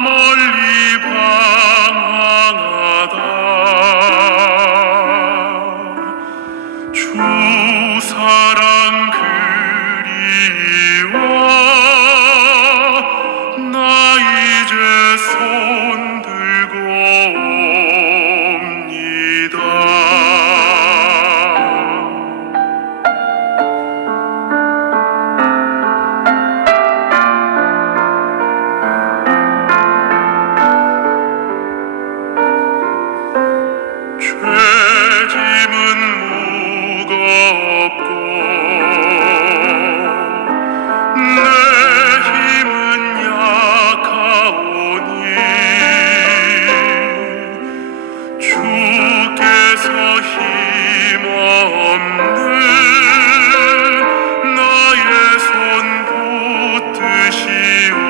멀리 방황하다 주 사랑 그리워 나 이제 손 들고 옵니다. 죄짐은 무겁고 내 힘은 약하오니 주께서 힘없는 나의 손 붙드시옵소서.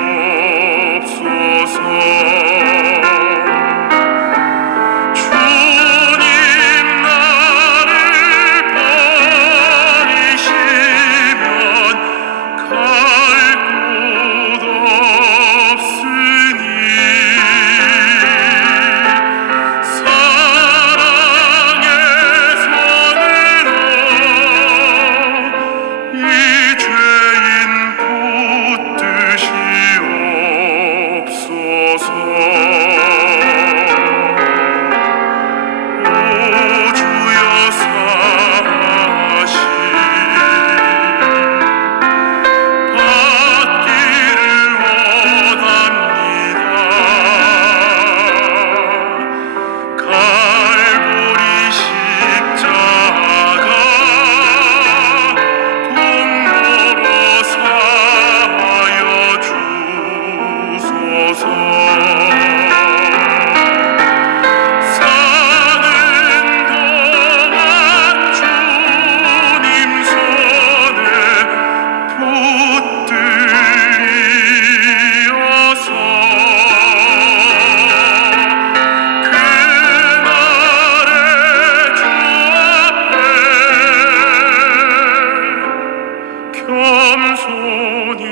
겸손히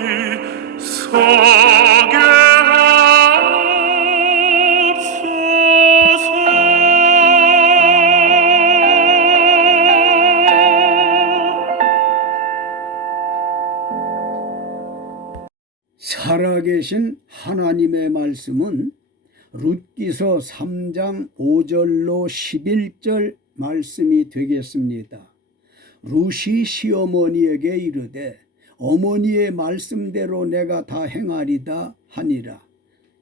서게 하옵소서. 살아계신 하나님의 말씀은 룻기서 3장 5절로 11절 말씀이 되겠습니다. 룻이 시어머니에게 이르되 어머니의 말씀대로 내가 다 행하리다 하니라.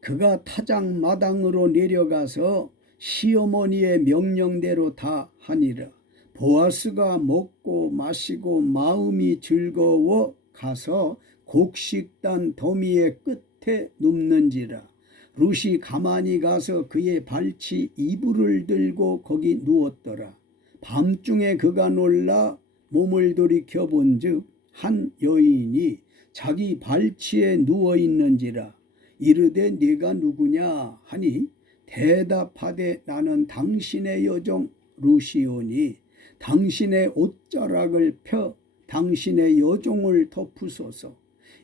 그가 타작마당으로 내려가서 시어머니의 명령대로 다 하니라. 보아스가 먹고 마시고 마음이 즐거워 가서 곡식단 더미의 끝에 눕는지라. 룻이 가만히 가서 그의 발치 이불을 들고 거기 누웠더라. 밤중에 그가 놀라 몸을 돌이켜 본즉 한 여인이 자기 발치에 누워 있는지라. 이르되 네가 누구냐 하니 대답하되 나는 당신의 여종 룻이오니 당신의 옷자락을 펴 당신의 여종을 덮으소서.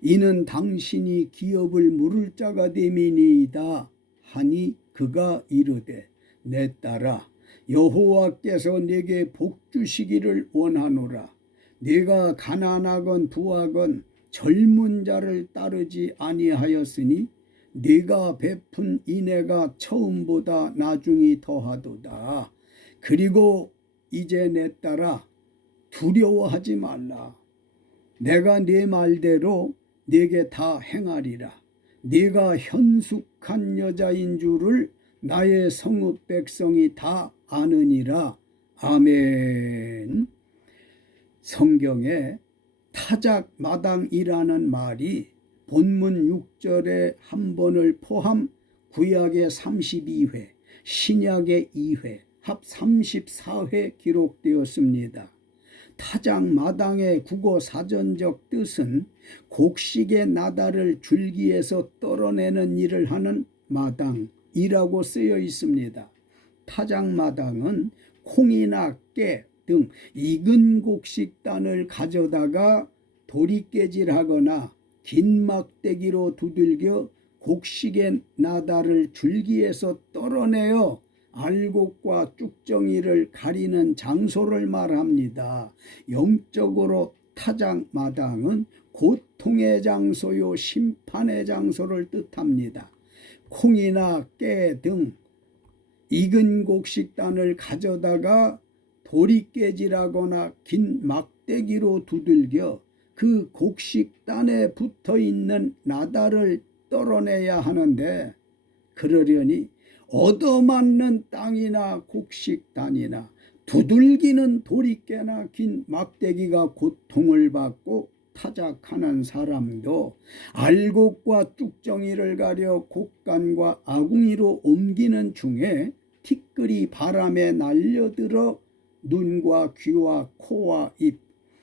이는 당신이 기업을 물을 자가 됨이니이다 하니 그가 이르되 내 딸아 여호와께서 내게 복 주시기를 원하노라. 네가 가난하건 부하건 젊은 자를 따르지 아니하였으니 네가 베푼 인애가 처음보다 나중이 더하도다. 그리고 이제 내 딸아 두려워하지 말라. 내가 네 말대로 네게 다 행하리라. 네가 현숙한 여자인 줄을 나의 성읍 백성이 다 아느니라. 아멘. 성경에 타작마당이라는 말이 본문 6절에 한 번을 포함 구약의 32회, 신약의 2회, 합 34회 기록되었습니다. 타작마당의 국어 사전적 뜻은 곡식의 나달을 줄기에서 떨어내는 일을 하는 마당이라고 쓰여 있습니다. 타작마당은 콩이나 깨 등 익은 곡식단을 가져다가 도리깨질하거나 긴 막대기로 두들겨 곡식의 나달을 줄기에서 떨어내어 알곡과 쭉정이를 가리는 장소를 말합니다. 영적으로 타작마당은 고통의 장소요 심판의 장소를 뜻합니다. 콩이나 깨 등 익은 곡식단을 가져다가 돌이 깨질하거나 긴 막대기로 두들겨 그 곡식단에 붙어있는 나달을 떨어내야 하는데, 그러려니 얻어맞는 땅이나 곡식단이나 두들기는 도리깨나 긴 막대기가 고통을 받고 타작하는 사람도 알곡과 쭉정이를 가려 곡간과 아궁이로 옮기는 중에 티끌이 바람에 날려들어 눈과 귀와 코와 입,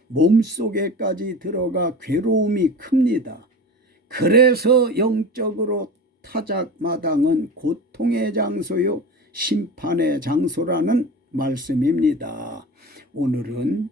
몸속에까지 들어가 괴로움이 큽니다. 그래서 영적으로 타작마당은 고통의 장소요 심판의 장소라는 말씀입니다. 오늘은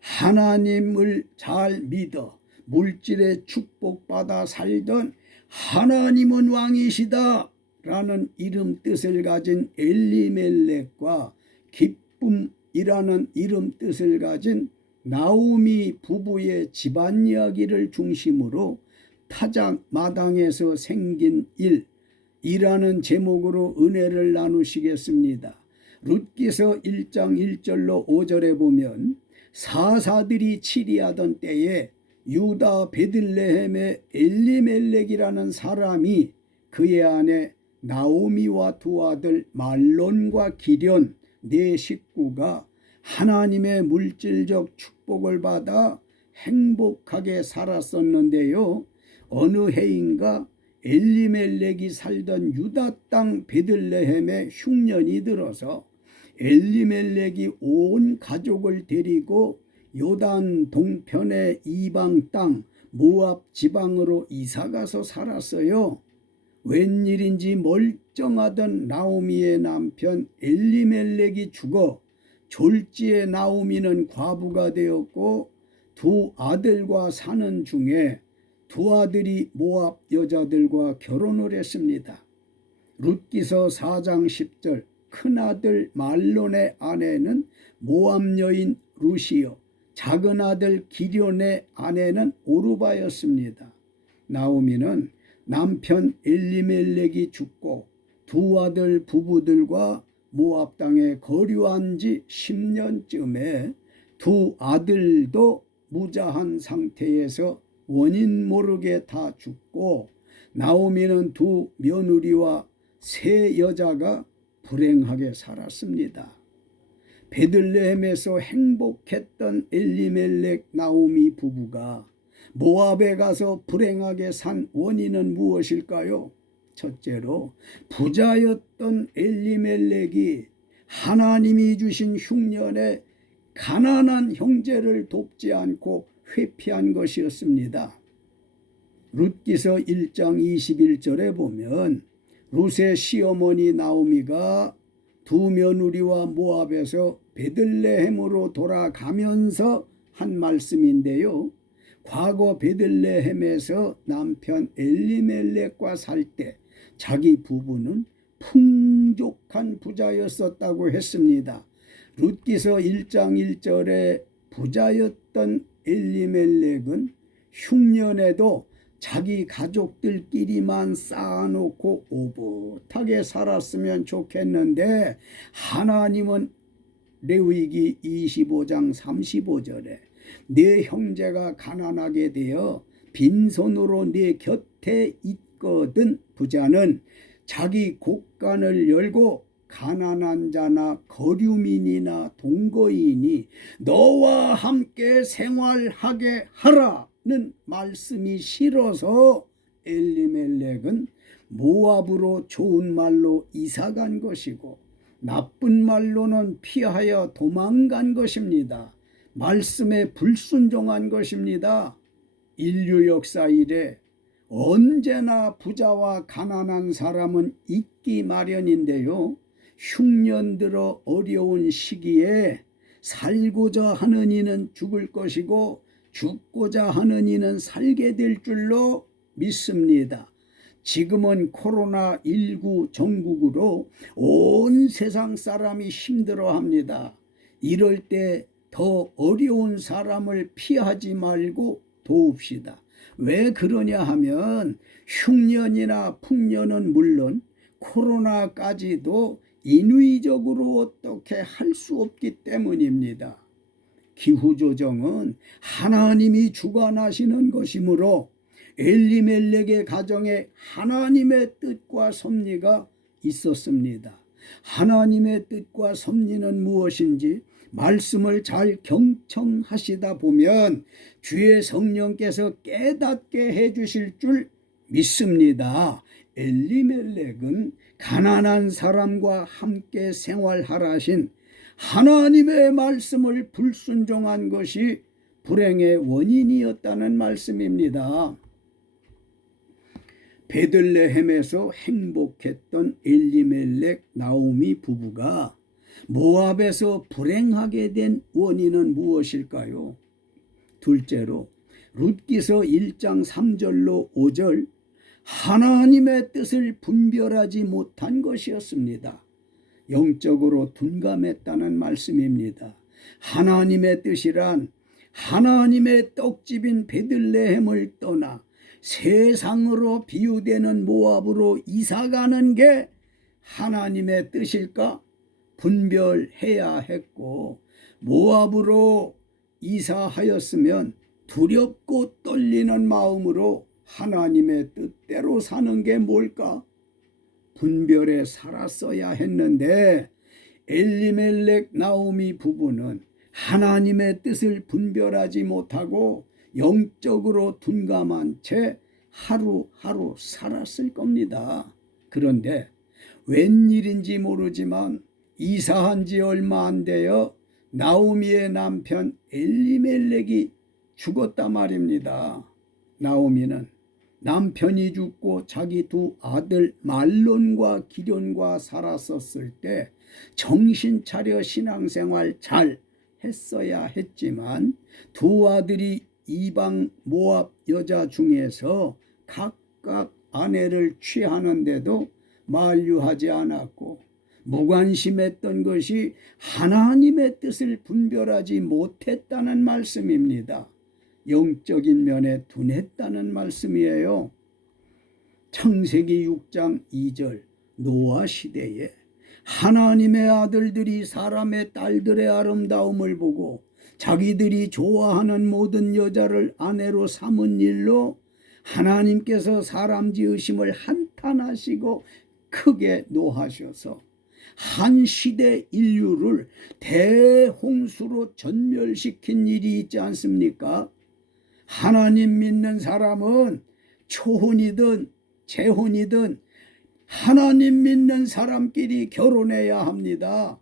하나님을 잘 믿어 물질의 축복받아 살던 하나님은 왕이시다 라는 이름 뜻을 가진 엘리멜렉과 기쁨이라는 이름 뜻을 가진 나오미 부부의 집안 이야기를 중심으로 타작마당에서 생긴 일이라는 제목으로 은혜를 나누시겠습니다. 룻기서 1장 1절로 5절에 보면 사사들이 치리하던 때에 유다 베들레헴의 엘리멜렉이라는 사람이 그의 아내 나오미와 두 아들 말론과 기련 네 식구가 하나님의 물질적 축복을 받아 행복하게 살았었는데요. 어느 해인가 엘리멜렉이 살던 유다 땅 베들레헴에 흉년이 들어서 엘리멜렉이 온 가족을 데리고 요단 동편의 이방 땅 모압 지방으로 이사가서 살았어요. 웬일인지 멀쩡하던 나오미의 남편 엘리멜렉이 죽어 졸지에 나오미는 과부가 되었고 두 아들과 사는 중에 두 아들이 모압 여자들과 결혼을 했습니다. 룻기서 4장 10절 큰아들 말론의 아내는 모압 여인 루시요 작은 아들 기련의 아내는 오르바였습니다. 나오미는 남편 엘리멜렉이 죽고 두 아들 부부들과 모압 땅에 거류한 지 10년쯤에 두 아들도 무자한 상태에서 원인 모르게 다 죽고 나오미는 두 며느리와 세 여자가 불행하게 살았습니다. 베들레헴에서 행복했던 엘리멜렉 나오미 부부가 모압에 가서 불행하게 산 원인은 무엇일까요? 첫째로 부자였던 엘리멜렉이 하나님이 주신 흉년에 가난한 형제를 돕지 않고 회피한 것이었습니다. 룻기서 1장 21절에 보면 룻의 시어머니 나오미가 두 며느리와 모압에서 베들레헴으로 돌아가면서 한 말씀인데요. 과거 베들레헴에서 남편 엘리멜렉과 살 때 자기 부부는 풍족한 부자였었다고 했습니다. 룻기서 1장 1절에 부자였던 엘리멜렉은 흉년에도 자기 가족들끼리만 쌓아놓고 오붓하게 살았으면 좋겠는데 하나님은 레위기 25장 35절에 네 형제가 가난하게 되어 빈손으로 네 곁에 있거든 부자는 자기 곳간을 열고 가난한 자나 거류민이나 동거인이 너와 함께 생활하게 하라는 말씀이 싫어서 엘리멜렉은 모압으로 좋은 말로 이사간 것이고 나쁜 말로는 피하여 도망간 것입니다. 말씀에 불순종한 것입니다. 인류 역사 이래 언제나 부자와 가난한 사람은 있기 마련인데요. 흉년 들어 어려운 시기에 살고자 하는 이는 죽을 것이고 죽고자 하는 이는 살게 될 줄로 믿습니다. 지금은 코로나19 전국으로 온 세상 사람이 힘들어합니다. 이럴 때 더 어려운 사람을 피하지 말고 도웁시다. 왜 그러냐 하면 흉년이나 풍년은 물론 코로나까지도 인위적으로 어떻게 할 수 없기 때문입니다. 기후조정은 하나님이 주관하시는 것이므로 엘리멜렉의 가정에 하나님의 뜻과 섭리가 있었습니다. 하나님의 뜻과 섭리는 무엇인지 말씀을 잘 경청하시다 보면 주의 성령께서 깨닫게 해주실 줄 믿습니다. 엘리멜렉은 가난한 사람과 함께 생활하라신 하나님의 말씀을 불순종한 것이 불행의 원인이었다는 말씀입니다. 베들레헴에서 행복했던 엘리멜렉 나오미 부부가 모압에서 불행하게 된 원인은 무엇일까요? 둘째로 룻기서 1장 3절로 5절 하나님의 뜻을 분별하지 못한 것이었습니다. 영적으로 둔감했다는 말씀입니다. 하나님의 뜻이란 하나님의 떡집인 베들레헴을 떠나 세상으로 비유되는 모압으로 이사가는 게 하나님의 뜻일까? 분별해야 했고, 모압으로 이사하였으면 두렵고 떨리는 마음으로 하나님의 뜻대로 사는 게 뭘까? 분별해 살았어야 했는데 엘리멜렉 나오미 부부는 하나님의 뜻을 분별하지 못하고 영적으로 둔감한 채 하루하루 살았을 겁니다. 그런데 웬일인지 모르지만 이사한 지 얼마 안 되어 나오미의 남편 엘리멜렉이 죽었다 말입니다. 나오미는 남편이 죽고 자기 두 아들 말론과 기련과 살았었을 때 정신 차려 신앙생활 잘 했어야 했지만 두 아들이 이방 모압 여자 중에서 각각 아내를 취하는데도 만류하지 않았고 무관심했던 것이 하나님의 뜻을 분별하지 못했다는 말씀입니다. 영적인 면에 둔했다는 말씀이에요. 창세기 6장 2절 노아 시대에 하나님의 아들들이 사람의 딸들의 아름다움을 보고 자기들이 좋아하는 모든 여자를 아내로 삼은 일로 하나님께서 사람 지으심을 한탄하시고 크게 노하셔서 한 시대 인류를 대홍수로 전멸시킨 일이 있지 않습니까? 하나님 믿는 사람은 초혼이든 재혼이든 하나님 믿는 사람끼리 결혼해야 합니다.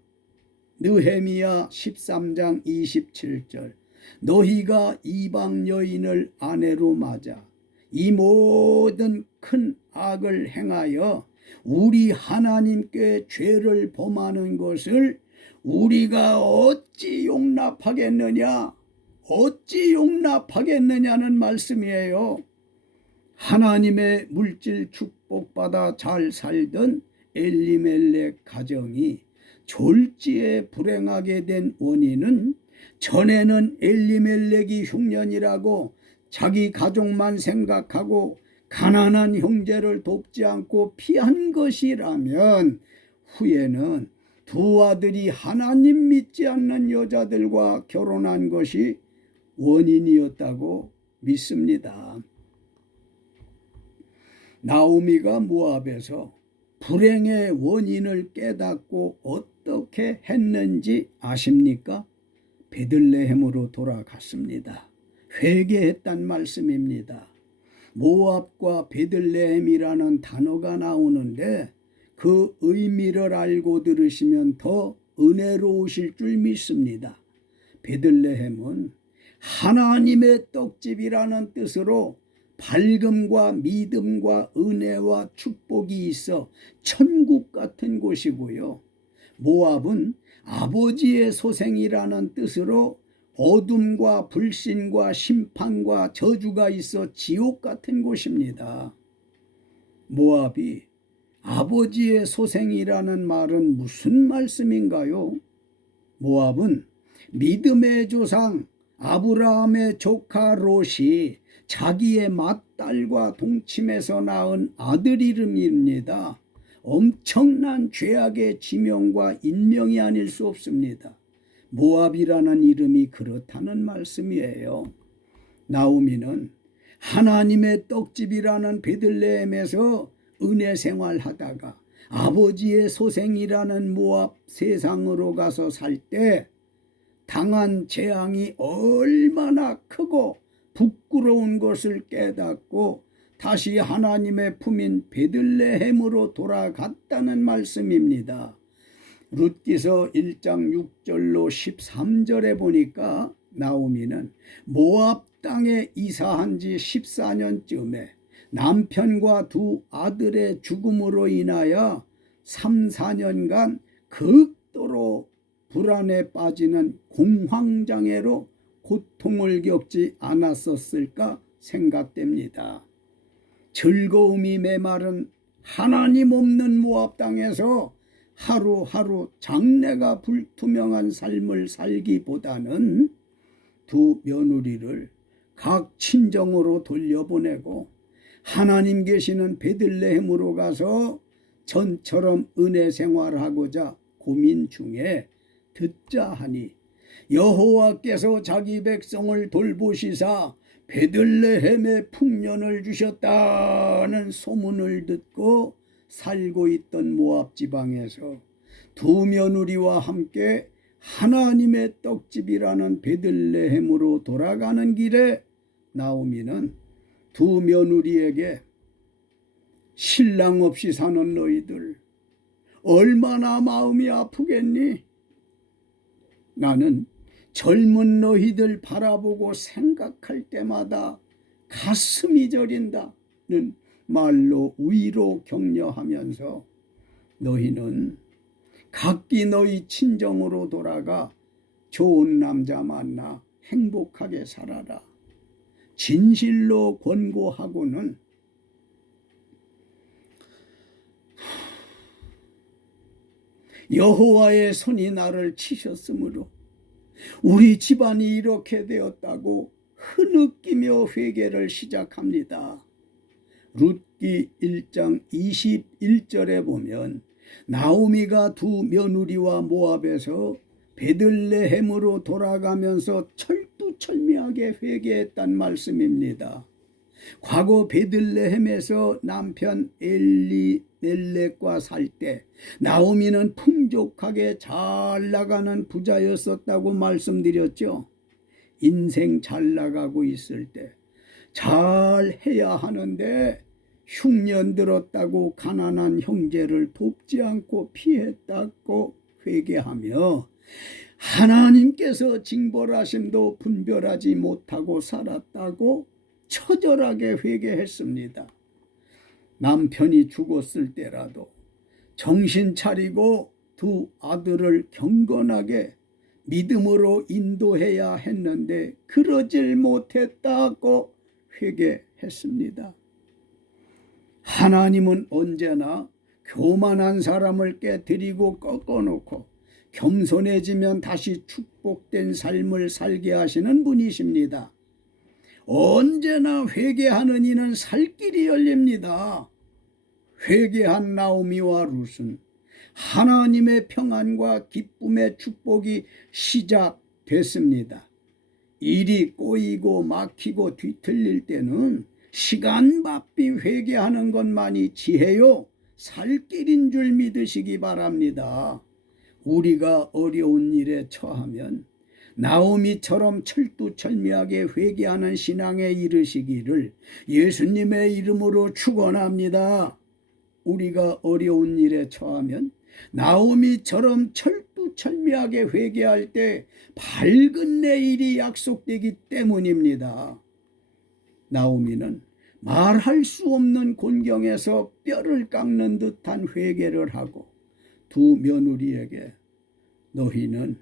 느헤미야 13장 27절 너희가 이방 여인을 아내로 맞아 이 모든 큰 악을 행하여 우리 하나님께 죄를 범하는 것을 우리가 어찌 용납하겠느냐? 어찌 용납하겠느냐는 말씀이에요. 하나님의 물질 축복받아 잘 살던 엘리멜렉 가정이 졸지에 불행하게 된 원인은 전에는 엘리멜렉이 흉년이라고 자기 가족만 생각하고 가난한 형제를 돕지 않고 피한 것이라면 후에는 두 아들이 하나님 믿지 않는 여자들과 결혼한 것이 원인이었다고 믿습니다. 나오미가 모압에서 불행의 원인을 깨닫고 어떻게 했는지 아십니까? 베들레헴으로 돌아갔습니다. 회개했단 말씀입니다. 모압과 베들레헴이라는 단어가 나오는데 그 의미를 알고 들으시면 더 은혜로우실 줄 믿습니다. 베들레헴은 하나님의 떡집이라는 뜻으로 밝음과 믿음과 은혜와 축복이 있어 천국 같은 곳이고요. 모압은 아버지의 소생이라는 뜻으로 어둠과 불신과 심판과 저주가 있어 지옥 같은 곳입니다. 모압이 아버지의 소생이라는 말은 무슨 말씀인가요? 모압은 믿음의 조상 아브라함의 조카 롯이 자기의 맏딸과 동침해서 낳은 아들 이름입니다. 엄청난 죄악의 지명과 인명이 아닐 수 없습니다. 모압이라는 이름이 그렇다는 말씀이에요. 나오미는 하나님의 떡집이라는 베들레헴에서 은혜 생활하다가 아버지의 소생이라는 모압 세상으로 가서 살 때 당한 재앙이 얼마나 크고 부끄러운 것을 깨닫고 다시 하나님의 품인 베들레헴으로 돌아갔다는 말씀입니다. 룻기서 1장 6절로 13절에 보니까 나오미는 모압 땅에 이사한 지 14년쯤에 남편과 두 아들의 죽음으로 인하여 3, 4년간 극도로 불안에 빠지는 공황장애로 고통을 겪지 않았었을까 생각됩니다. 즐거움이 메마른 하나님 없는 모압 땅에서 하루하루 장래가 불투명한 삶을 살기보다는 두 며느리를 각 친정으로 돌려보내고 하나님 계시는 베들레헴으로 가서 전처럼 은혜 생활하고자 고민 중에 듣자 하니 여호와께서 자기 백성을 돌보시사 베들레헴에 풍년을 주셨다는 소문을 듣고 살고 있던 모압 지방에서 두 며느리와 함께 하나님의 떡집이라는 베들레헴으로 돌아가는 길에 나오미는 두 며느리에게 신랑 없이 사는 너희들 얼마나 마음이 아프겠니? 나는 젊은 너희들 바라보고 생각할 때마다 가슴이 저린다는 말로 위로 격려하면서 너희는 각기 너희 친정으로 돌아가 좋은 남자 만나 행복하게 살아라. 진실로 권고하고는 여호와의 손이 나를 치셨으므로 우리 집안이 이렇게 되었다고 흐느끼며 회개를 시작합니다. 룻기 1장 21절에 보면 나오미가 두 며느리와 모압에서 베들레헴으로 돌아가면서 철두철미하게 회개했단 말씀입니다. 과거 베들레헴에서 남편 엘리멜렉과 살 때 나오미는 풍족하게 잘 나가는 부자였었다고 말씀드렸죠. 인생 잘 나가고 있을 때 잘 해야 하는데 흉년 들었다고 가난한 형제를 돕지 않고 피했다고 회개하며 하나님께서 징벌하심도 분별하지 못하고 살았다고 처절하게 회개했습니다. 남편이 죽었을 때라도 정신 차리고 두 아들을 경건하게 믿음으로 인도해야 했는데 그러질 못했다고 회개했습니다. 하나님은 언제나 교만한 사람을 깨뜨리고 꺾어놓고 겸손해지면 다시 축복된 삶을 살게 하시는 분이십니다. 언제나 회개하는 이는 살 길이 열립니다. 회개한 나오미와 룻은 하나님의 평안과 기쁨의 축복이 시작됐습니다. 일이 꼬이고 막히고 뒤틀릴 때는 시간 바삐 회개하는 것만이 지혜요 살 길인 줄 믿으시기 바랍니다. 우리가 어려운 일에 처하면 나오미처럼 철두철미하게 회개하는 신앙에 이르시기를 예수님의 이름으로 축원합니다. 우리가 어려운 일에 처하면 나오미처럼 철두철미하게 회개할 때 밝은 내일이 약속되기 때문입니다. 나오미는 말할 수 없는 곤경에서 뼈를 깎는 듯한 회개를 하고 두 며느리에게 너희는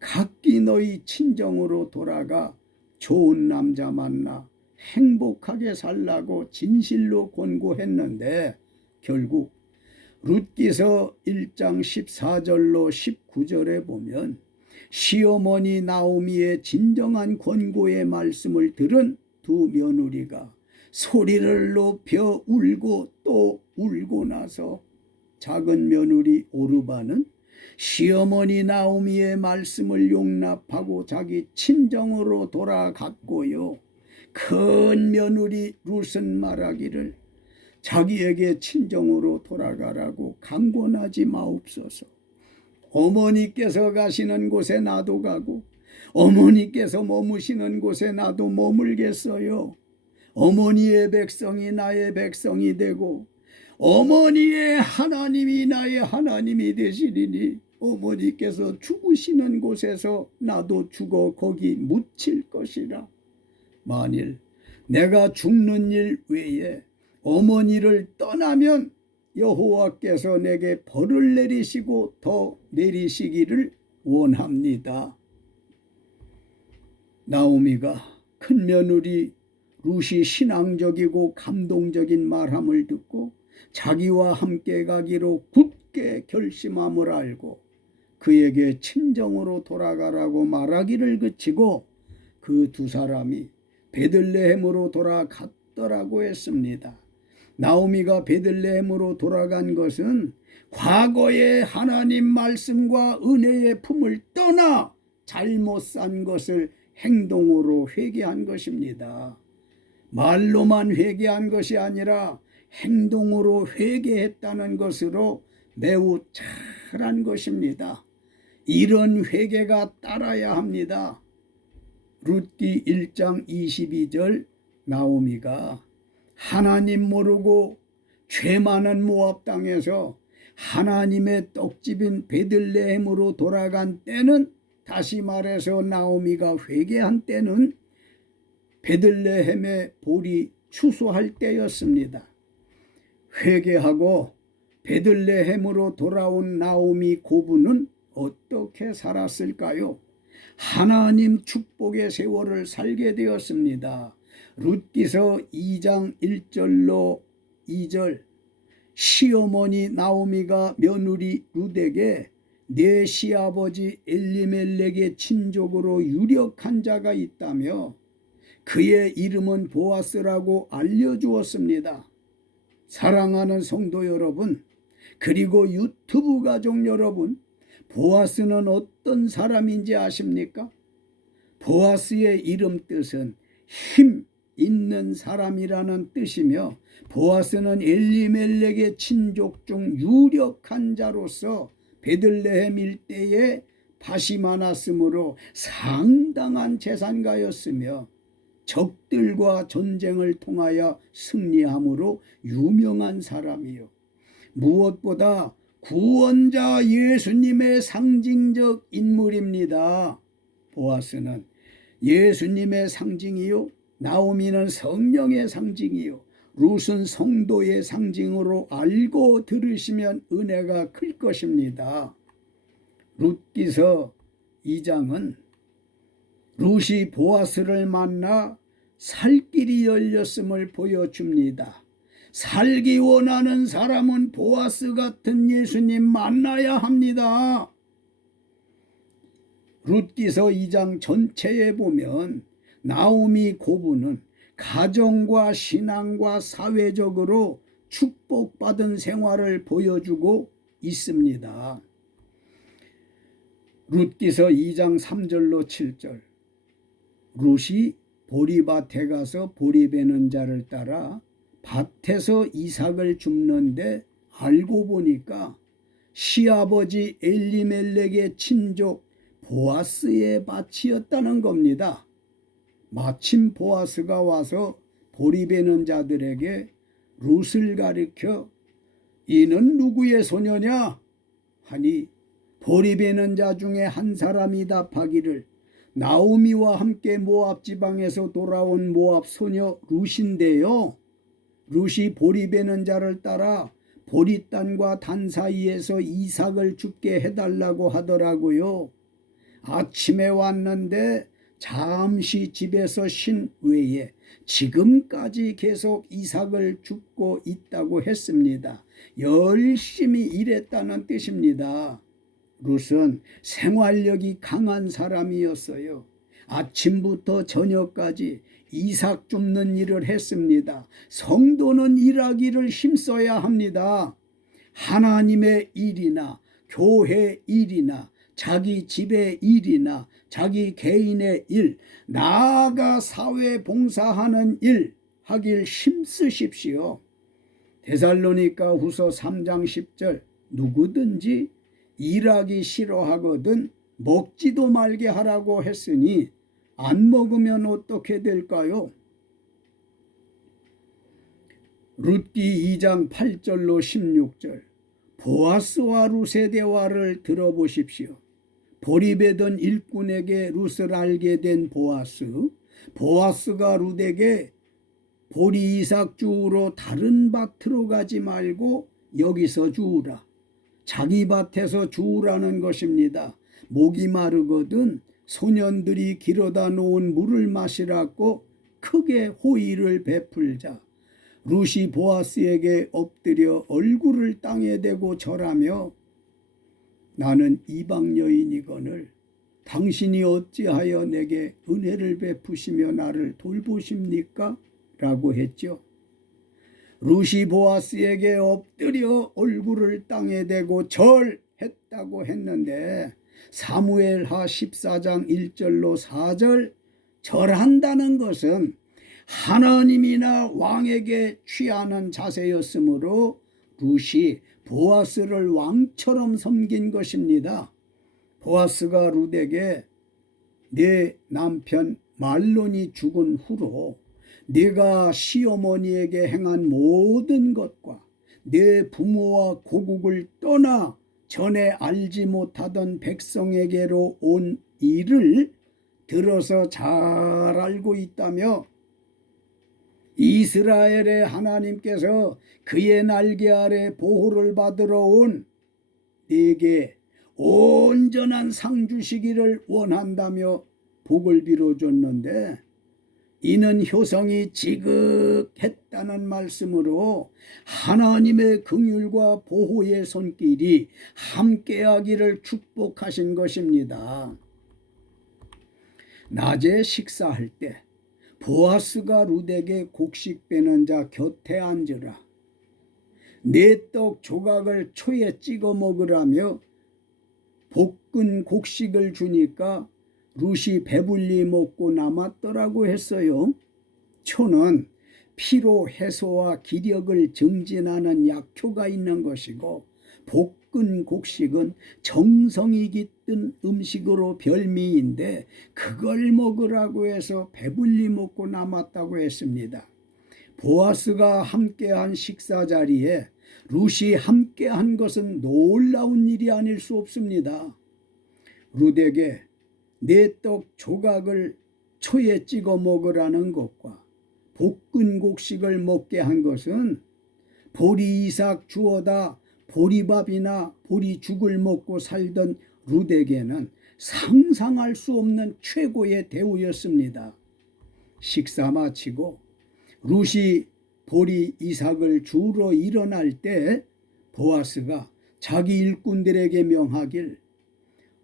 각기 너희 친정으로 돌아가 좋은 남자 만나 행복하게 살라고 진실로 권고했는데 결국 룻기서 1장 14절로 19절에 보면 시어머니 나오미의 진정한 권고의 말씀을 들은 두 며느리가 소리를 높여 울고 또 울고 나서 작은 며느리 오르바는 시어머니 나오미의 말씀을 용납하고 자기 친정으로 돌아갔고요. 큰 며느리 룻은 말하기를 자기에게 친정으로 돌아가라고 강권하지 마옵소서. 어머니께서 가시는 곳에 나도 가고 어머니께서 머무시는 곳에 나도 머물겠어요. 어머니의 백성이 나의 백성이 되고 어머니의 하나님이 나의 하나님이 되시리니 어머니께서 죽으시는 곳에서 나도 죽어 거기 묻힐 것이라. 만일 내가 죽는 일 외에 어머니를 떠나면 여호와께서 내게 벌을 내리시고 더 내리시기를 원합니다. 나오미가 큰 며느리 룻이 신앙적이고 감동적인 말함을 듣고 자기와 함께 가기로 굳게 결심함을 알고 그에게 친정으로 돌아가라고 말하기를 그치고 그 두 사람이 베들레헴으로 돌아갔더라고 했습니다. 나오미가 베들레헴으로 돌아간 것은 과거의 하나님 말씀과 은혜의 품을 떠나 잘못 산 것을 행동으로 회개한 것입니다. 말로만 회개한 것이 아니라 행동으로 회개했다는 것으로 매우 잘한 것입니다. 이런 회개가 따라야 합니다. 룻기 1장 22절 나오미가 하나님 모르고 죄 많은 모압 땅에서 하나님의 떡집인 베들레헴으로 돌아간 때는, 다시 말해서 나오미가 회개한 때는 베들레헴의 볼이 추수할 때였습니다. 회개하고 베들레헴으로 돌아온 나오미 고부는 어떻게 살았을까요? 하나님 축복의 세월을 살게 되었습니다. 룻기서 2장 1절로 2절 시어머니 나오미가 며느리 룻에게 내 시아버지 엘리멜렉의 친족으로 유력한 자가 있다며 그의 이름은 보아스라고 알려주었습니다. 사랑하는 성도 여러분, 그리고 유튜브 가족 여러분, 보아스는 어떤 사람인지 아십니까? 보아스의 이름 뜻은 힘 있는 사람이라는 뜻이며 보아스는 엘리멜렉의 친족 중 유력한 자로서 베들레헴 일대에 밭이 많았으므로 상당한 재산가였으며 적들과 전쟁을 통하여 승리함으로 유명한 사람이요, 무엇보다 구원자 예수님의 상징적 인물입니다. 보아스는 예수님의 상징이요, 나오미는 성령의 상징이요, 룻은 성도의 상징으로 알고 들으시면 은혜가 클 것입니다. 룻기서 2장은 룻이 보아스를 만나 살 길이 열렸음을 보여줍니다. 살기 원하는 사람은 보아스 같은 예수님 만나야 합니다. 룻기서 2장 전체에 보면 나오미 고부는 가정과 신앙과 사회적으로 축복받은 생활을 보여주고 있습니다. 룻기서 2장 3절로 7절 룻이 보리밭에 가서 보리 베는 자를 따라 밭에서 이삭을 줍는데 알고 보니까 시아버지 엘리멜렉의 친족 보아스의 밭이었다는 겁니다. 마침 보아스가 와서 보리 베는 자들에게 룻을 가리켜 이는 누구의 소녀냐 하니 보리 베는 자 중에 한 사람이 답하기를 나오미와 함께 모압 지방에서 돌아온 모압 소녀 룻인데요. 룻이 보리 베는 자를 따라 보리단과 단 사이에서 이삭을 줍게 해달라고 하더라고요. 아침에 왔는데 잠시 집에서 쉰 외에 지금까지 계속 이삭을 줍고 있다고 했습니다. 열심히 일했다는 뜻입니다. 룻은 생활력이 강한 사람이었어요. 아침부터 저녁까지 이삭 줍는 일을 했습니다. 성도는 일하기를 힘써야 합니다. 하나님의 일이나 교회 일이나 자기 집의 일이나 자기 개인의 일, 나아가 사회 봉사하는 일 하길 힘쓰십시오. 데살로니가 후서 3장 10절 누구든지 일하기 싫어하거든 먹지도 말게 하라고 했으니 안 먹으면 어떻게 될까요? 룻기 2장 8절로 16절 보아스와 룻의 대화를 들어보십시오. 보리베던 일꾼에게 룻을 알게 된 보아스가 룻에게 보리 이삭 주우러 다른 밭으로 가지 말고 여기서 주우라. 자기 밭에서 주우라는 것입니다. 목이 마르거든 소년들이 길어다 놓은 물을 마시라고 크게 호의를 베풀자. 룻이 보아스에게 엎드려 얼굴을 땅에 대고 절하며 나는 이방 여인이거늘 당신이 어찌하여 내게 은혜를 베푸시며 나를 돌보십니까? 라고 했죠. 룻이 보아스에게 엎드려 얼굴을 땅에 대고 절했다고 했는데 사무엘하 14장 1절로 4절 절한다는 것은 하나님이나 왕에게 취하는 자세였으므로 룻이 보아스를 왕처럼 섬긴 것입니다. 보아스가 룻에게 내 남편 말론이 죽은 후로 네가 시어머니에게 행한 모든 것과 내 부모와 고국을 떠나 전에 알지 못하던 백성에게로 온 일을 들어서 잘 알고 있다며 이스라엘의 하나님께서 그의 날개 아래 보호를 받으러 온 네게 온전한 상 주시기를 원한다며 복을 빌어줬는데 이는 효성이 지극했다는 말씀으로 하나님의 긍휼과 보호의 손길이 함께하기를 축복하신 것입니다. 낮에 식사할 때 보아스가 룻에게 곡식 빼는 자 곁에 앉으라. 내 떡 조각을 초에 찍어 먹으라며 볶은 곡식을 주니까 룻이 배불리 먹고 남았더라고 했어요. 초는 피로 해소와 기력을 증진하는 약효가 있는 것이고 볶은 곡식은 정성이 깃든 음식으로 별미인데 그걸 먹으라고 해서 배불리 먹고 남았다고 했습니다. 보아스가 함께한 식사 자리에 룻이 함께한 것은 놀라운 일이 아닐 수 없습니다. 룻에게 내 떡 조각을 초에 찍어 먹으라는 것과 볶은 곡식을 먹게 한 것은 보리 이삭 주어다 보리밥이나 보리죽을 먹고 살던 룻에게는 상상할 수 없는 최고의 대우였습니다. 식사 마치고 룻이 보리 이삭을 주우러 일어날 때 보아스가 자기 일꾼들에게 명하길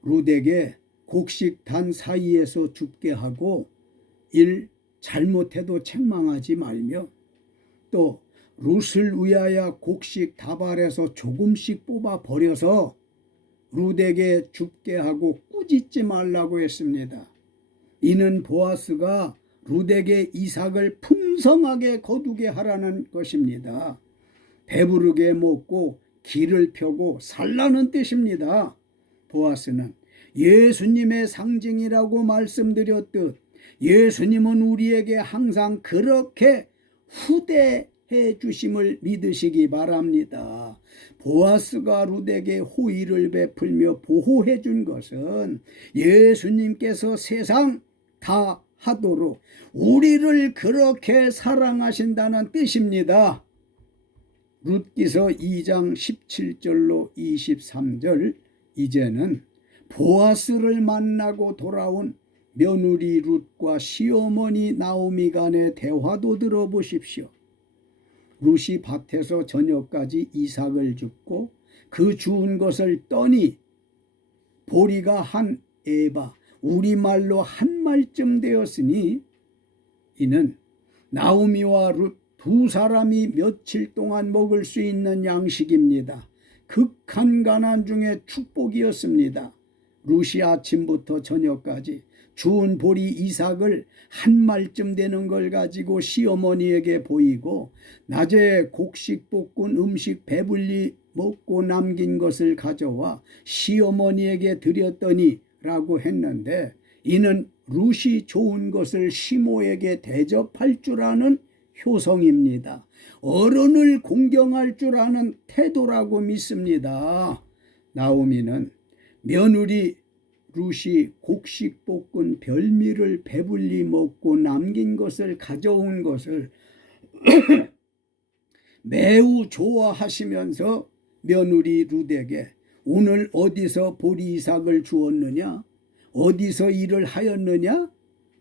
룻에게 곡식 단 사이에서 줍게 하고 일 잘못해도 책망하지 말며 또 룻을 위하여 곡식 다발에서 조금씩 뽑아 버려서 룻에게 줍게 하고 꾸짖지 말라고 했습니다. 이는 보아스가 룻에게 이삭을 풍성하게 거두게 하라는 것입니다. 배부르게 먹고 기를 펴고 살라는 뜻입니다. 보아스는 예수님의 상징이라고 말씀드렸듯 예수님은 우리에게 항상 그렇게 후대해 주심을 믿으시기 바랍니다. 보아스가 룻에게 호의를 베풀며 보호해 준 것은 예수님께서 세상 다 하도록 우리를 그렇게 사랑하신다는 뜻입니다. 룻기서 2장 17절로 23절 이제는 보아스를 만나고 돌아온 며느리 룻과 시어머니 나오미 간의 대화도 들어보십시오. 룻이 밭에서 저녁까지 이삭을 줍고 그 주운 것을 떠니 보리가 한 에바, 우리말로 한 말쯤 되었으니 이는 나오미와 룻 두 사람이 며칠 동안 먹을 수 있는 양식입니다. 극한 가난 중에 축복이었습니다. 룻이 아침부터 저녁까지 주운 보리 이삭을 한 말쯤 되는 걸 가지고 시어머니에게 보이고 낮에 곡식 볶은 음식 배불리 먹고 남긴 것을 가져와 시어머니에게 드렸더니 라고 했는데, 이는 룻이 좋은 것을 시모에게 대접할 줄 아는 효성입니다. 어른을 공경할 줄 아는 태도라고 믿습니다. 나오미는 며느리 룻이 곡식 볶은 별미를 배불리 먹고 남긴 것을 가져온 것을 매우 좋아하시면서 며느리 룻에게 오늘 어디서 보리 이삭을 주었느냐? 어디서 일을 하였느냐?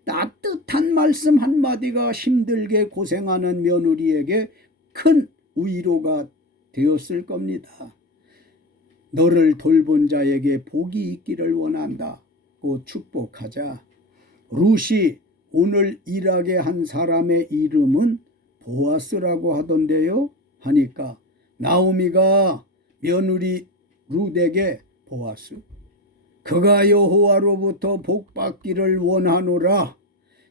따뜻한 말씀 한마디가 힘들게 고생하는 며느리에게 큰 위로가 되었을 겁니다. 너를 돌본 자에게 복이 있기를 원한다고 축복하자 룻이 오늘 일하게 한 사람의 이름은 보아스라고 하던데요 하니까 나오미가 며느리 룻에게 보아스, 그가 여호와로부터 복받기를 원하노라.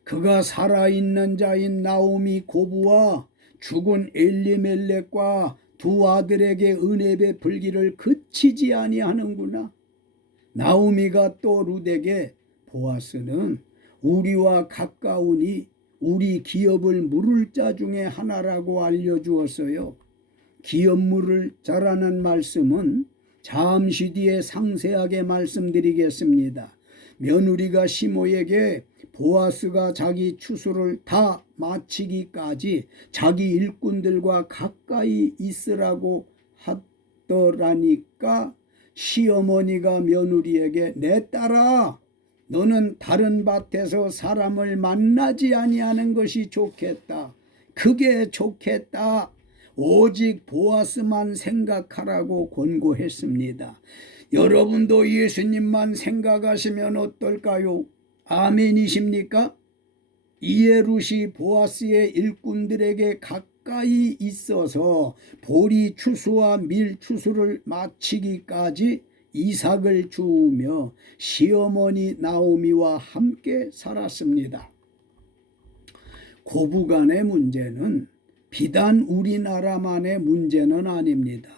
그가 살아있는 자인 나오미 고부와 죽은 엘리멜렉과 두 아들에게 은혜 베풀기를 그치지 아니하는구나. 나오미가 또 룻에게 보아스는 우리와 가까우니 우리 기업을 물을 자 중에 하나라고 알려주었어요. 기업 물을 자라는 말씀은 잠시 뒤에 상세하게 말씀드리겠습니다. 며느리가 시모에게 보아스가 자기 추수를 다 마치기까지 자기 일꾼들과 가까이 있으라고 하더라니까 시어머니가 며느리에게 내 딸아, 너는 다른 밭에서 사람을 만나지 아니하는 것이 좋겠다. 그게 좋겠다. 오직 보아스만 생각하라고 권고했습니다. 여러분도 예수님만 생각하시면 어떨까요? 아멘이십니까? 이에 룻이 보아스의 일꾼들에게 가까이 있어서 보리 추수와 밀 추수를 마치기까지 이삭을 주우며 시어머니 나오미와 함께 살았습니다. 고부간의 문제는 비단 우리나라만의 문제는 아닙니다.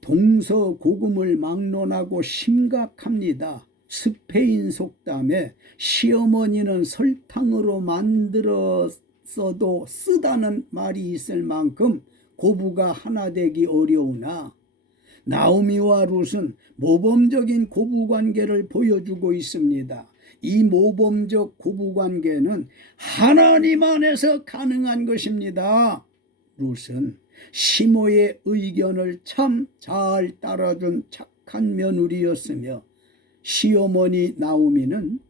동서고금을 막론하고 심각합니다. 스페인 속담에 시어머니는 설탕으로 만들었어도 쓰다는 말이 있을 만큼 고부가 하나 되기 어려우나 나오미와 룻은 모범적인 고부관계를 보여주고 있습니다. 이 모범적 고부관계는 하나님 안에서 가능한 것입니다. 룻은 시모의 의견을 참 잘 따라준 착한 며느리였으며 시어머니 나오미는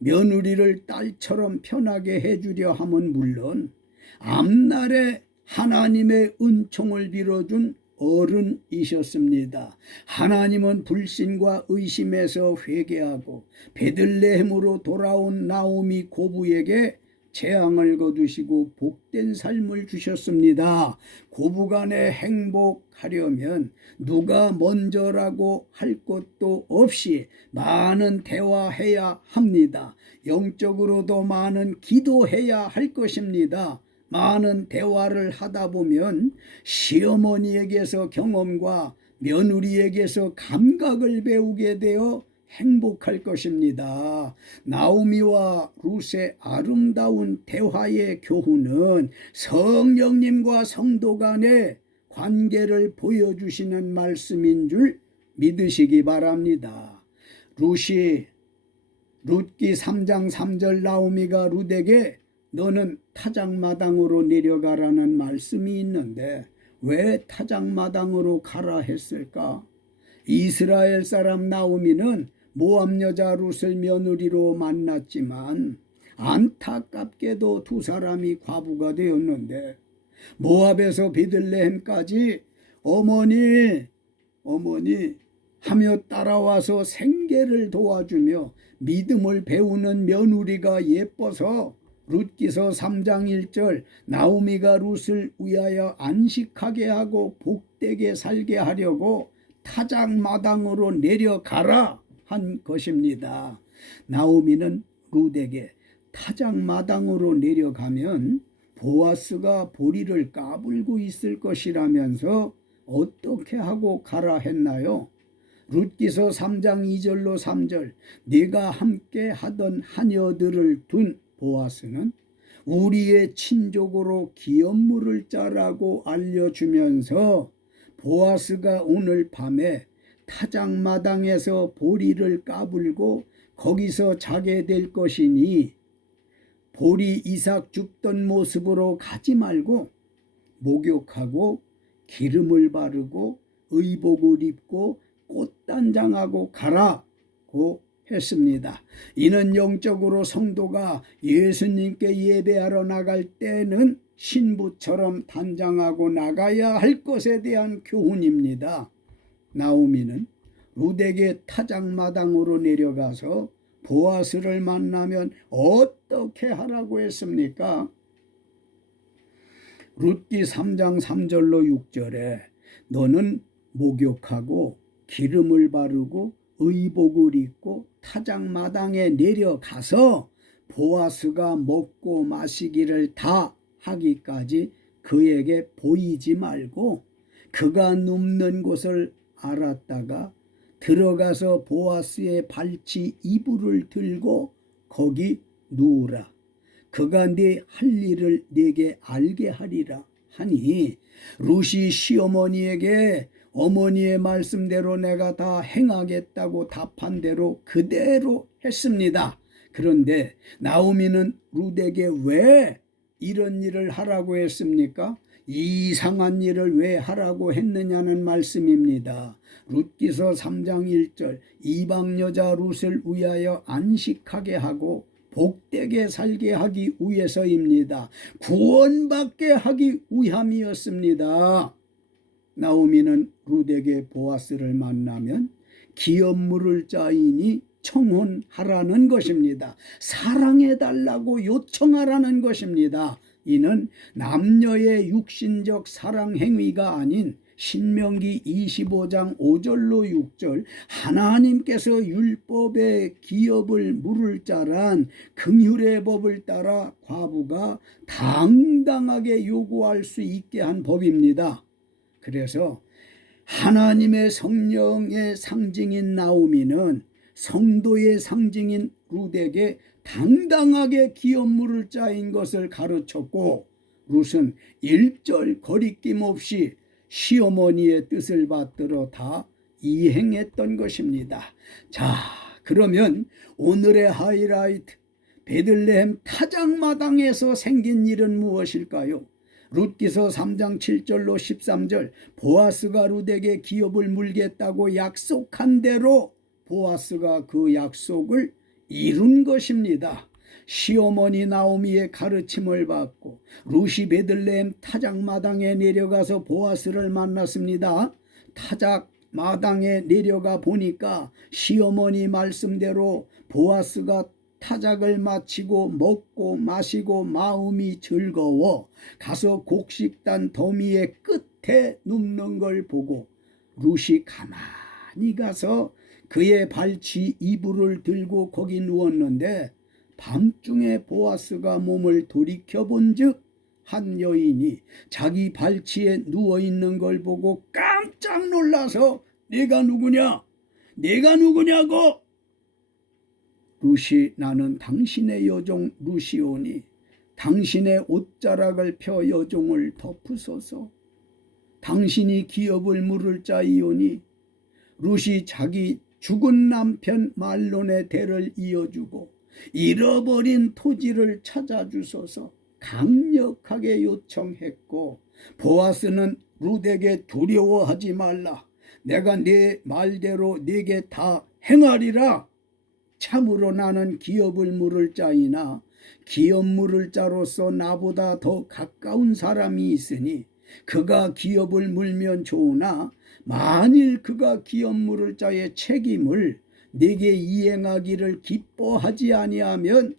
며느리를 딸처럼 편하게 해주려 함은 물론 앞날에 하나님의 은총을 빌어준 어른이셨습니다. 하나님은 불신과 의심에서 회개하고 베들레헴으로 돌아온 나오미 고부에게 재앙을 거두시고 복된 삶을 주셨습니다. 고부간에 행복하려면 누가 먼저라고 할 것도 없이 많은 대화해야 합니다. 영적으로도 많은 기도해야 할 것입니다. 많은 대화를 하다 보면 시어머니에게서 경험과 며느리에게서 감각을 배우게 되어 행복할 것입니다. 나오미와 룻의 아름다운 대화의 교훈은 성령님과 성도 간의 관계를 보여주시는 말씀인 줄 믿으시기 바랍니다. 룻기 3장 3절 나오미가 룻에게 너는 타작마당으로 내려가라는 말씀이 있는데 왜 타작마당으로 가라 했을까? 이스라엘 사람 나오미는 모압 여자 룻을 며느리로 만났지만 안타깝게도 두 사람이 과부가 되었는데 모압에서 베들레헴까지 어머니 하며 따라와서 생계를 도와주며 믿음을 배우는 며느리가 예뻐서 룻기서 3장 1절 나오미가 룻을 위하여 안식하게 하고 복되게 살게 하려고 타작마당으로 내려가라 한 것입니다. 나오미는 룻에게 타작마당으로 내려가면 보아스가 보리를 까불고 있을 것이라면서 어떻게 하고 가라 했나요? 룻기서 3장 2절로 3절 네가 함께 하던 하녀들을 둔 보아스는 우리의 친족으로 기업물을 짜라고 알려주면서 보아스가 오늘 밤에 타작마당에서 보리를 까불고 거기서 자게 될 것이니 보리 이삭 줍던 모습으로 가지 말고 목욕하고 기름을 바르고 의복을 입고 꽃단장하고 가라고 했습니다. 이는 영적으로 성도가 예수님께 예배하러 나갈 때는 신부처럼 단장하고 나가야 할 것에 대한 교훈입니다. 나오미는 룻에게 타작마당으로 내려가서 보아스를 만나면 어떻게 하라고 했습니까? 룻기 3장 3절로 6절에 너는 목욕하고 기름을 바르고 의복을 입고 타작마당에 내려가서 보아스가 먹고 마시기를 다 하기까지 그에게 보이지 말고 그가 눕는 곳을 알았다가 들어가서 보아스의 발치 이불을 들고 거기 누우라. 그가 네 할 일을 네게 알게 하리라 하니 룻이 시어머니에게 어머니의 말씀대로 내가 다 행하겠다고 답한 대로 그대로 했습니다. 그런데 나오미는 룻에게 왜 이런 일을 하라고 했습니까? 이상한 일을 왜 하라고 했느냐는 말씀입니다. 룻기서 3장 1절 이방 여자 룻을 위하여 안식하게 하고 복되게 살게 하기 위해서입니다. 구원받게 하기 위함이었습니다. 나오미는 룻에게 보아스를 만나면 기업물을 짜이니 청혼하라는 것입니다. 사랑해달라고 요청하라는 것입니다. 이는 남녀의 육신적 사랑 행위가 아닌 신명기 25장 5절로 6절 하나님께서 율법의 기업을 물을 자란 긍휼의 법을 따라 과부가 당당하게 요구할 수 있게 한 법입니다. 그래서 하나님의 성령의 상징인 나오미는 성도의 상징인 룻에게 당당하게 기업물을 짜인 것을 가르쳤고 룻은 일절 거리낌 없이 시어머니의 뜻을 받들어 다 이행했던 것입니다. 자, 그러면 오늘의 하이라이트 베들레헴 타작마당에서 생긴 일은 무엇일까요? 룻기서 3장 7절로 13절 보아스가 룻에게 기업을 물겠다고 약속한 대로 보아스가 그 약속을 이룬 것입니다. 시어머니 나오미의 가르침을 받고 룻이 베들레헴 타작마당에 내려가서 보아스를 만났습니다. 타작마당에 내려가 보니까 시어머니 말씀대로 보아스가 타작을 마치고 먹고 마시고 마음이 즐거워 가서 곡식단 더미의 끝에 눕는 걸 보고 룻이 가만히 가서 그의 발치 이불을 들고 거기 누웠는데 밤중에 보아스가 몸을 돌이켜본 즉 한 여인이 자기 발치에 누워있는 걸 보고 깜짝 놀라서 내가 누구냐? 내가 누구냐고? 룻이 나는 당신의 여종 룻이오니 당신의 옷자락을 펴 여종을 덮으소서. 당신이 기업을 물을 자이오니 룻이 자기 죽은 남편 말론의 대를 이어주고 잃어버린 토지를 찾아주소서 강력하게 요청했고 보아스는 룻에게 두려워하지 말라. 내가 네 말대로 네게 다 행하리라 참으로 나는 기업을 물을 자이나 기업 물을 자로서 나보다 더 가까운 사람이 있으니 그가 기업을 물면 좋으나 만일 그가 기업 물을 자의 책임을 내게 이행하기를 기뻐하지 아니하면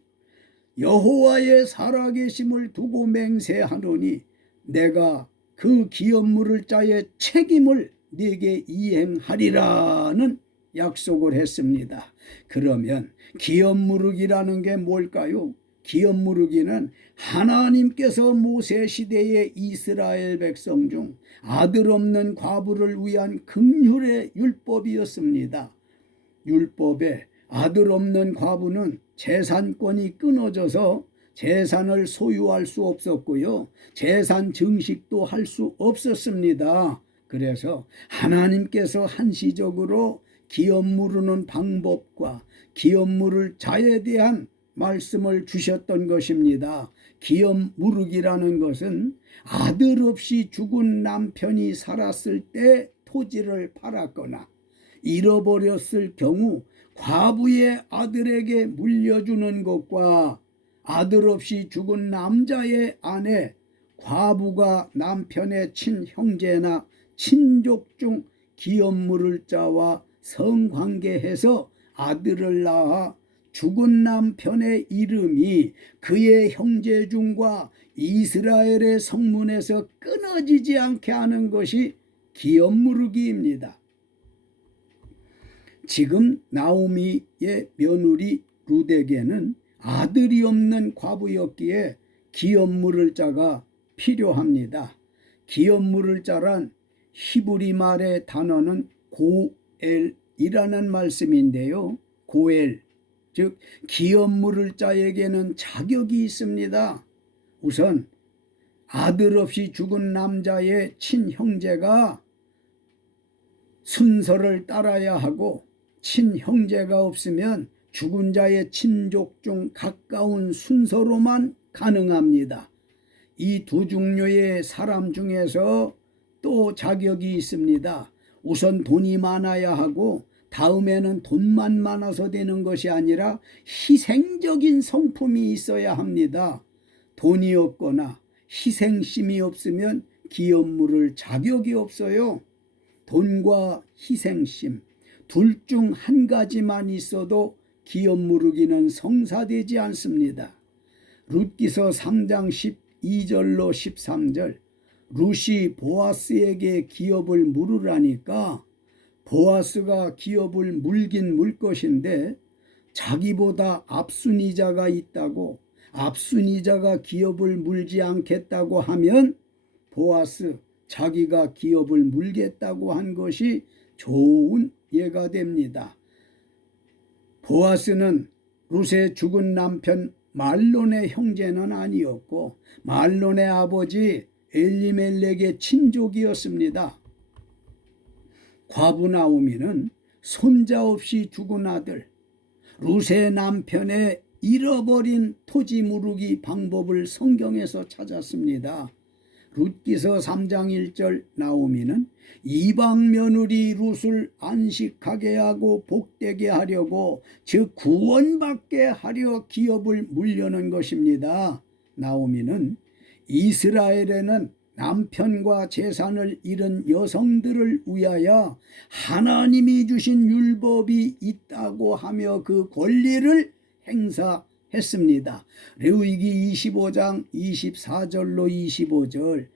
여호와의 살아계심을 두고 맹세하노니 내가 그 기업 물을 자의 책임을 내게 이행하리라는 약속을 했습니다. 그러면 기업 무르기라는 게 뭘까요? 기업 무르기는 하나님께서 모세 시대의 이스라엘 백성 중 아들 없는 과부를 위한 긍휼의 율법이었습니다. 율법에 아들 없는 과부는 재산권이 끊어져서 재산을 소유할 수 없었고요. 재산 증식도 할 수 없었습니다. 그래서 하나님께서 한시적으로 기업 무르는 방법과 기업 무를 자에 대한 말씀을 주셨던 것입니다. 기업 무르기라는 것은 아들 없이 죽은 남편이 살았을 때 토지를 팔았거나 잃어버렸을 경우 과부의 아들에게 물려주는 것과 아들 없이 죽은 남자의 아내 과부가 남편의 친형제나 친족 중 기업 물을 자와 성관계해서 아들을 낳아 죽은 남편의 이름이 그의 형제 중과 이스라엘의 성문에서 끊어지지 않게 하는 것이 기업 무르기입니다. 지금 나오미의 며느리 룻에게는 아들이 없는 과부였기에 기업 물을 자가 필요합니다. 기업 물을 자란 히브리 말의 단어는 고엘이라는 말씀인데요. 고엘, 즉 기업 물을 자에게는 자격이 있습니다. 우선 아들 없이 죽은 남자의 친형제가 순서를 따라야 하고 친형제가 없으면 죽은 자의 친족 중 가까운 순서로만 가능합니다. 이 두 종류의 사람 중에서 또 자격이 있습니다. 우선 돈이 많아야 하고 다음에는 돈만 많아서 되는 것이 아니라 희생적인 성품이 있어야 합니다. 돈이 없거나 희생심이 없으면 기업 물을 자격이 없어요. 돈과 희생심 둘 중 한 가지만 있어도 기업 무르기는 성사되지 않습니다. 룻기서 3장 12절로 13절 룻이 보아스에게 기업을 물으라니까 보아스가 기업을 물긴 물 것인데 자기보다 앞순이자가 있다고 앞순이자가 기업을 물지 않겠다고 하면 보아스 자기가 기업을 물겠다고 한 것이 좋은 예가 됩니다. 보아스는 룻의 죽은 남편 말론의 형제는 아니었고 말론의 아버지 엘리멜렉의 친족이었습니다. 과부 나오미는 손자 없이 죽은 아들 룻의 남편의 잃어버린 토지 무르기 방법을 성경에서 찾았습니다. 룻기서 3장 1절 나오미는 이방 며느리 룻을 안식하게 하고 복되게 하려고 즉 구원받게 하려 기업을 물려는 것입니다. 나오미는 이스라엘에는 남편과 재산을 잃은 여성들을 위하여 하나님이 주신 율법이 있다고 하며 그 권리를 행사했습니다. 레위기 25장 24절로 25절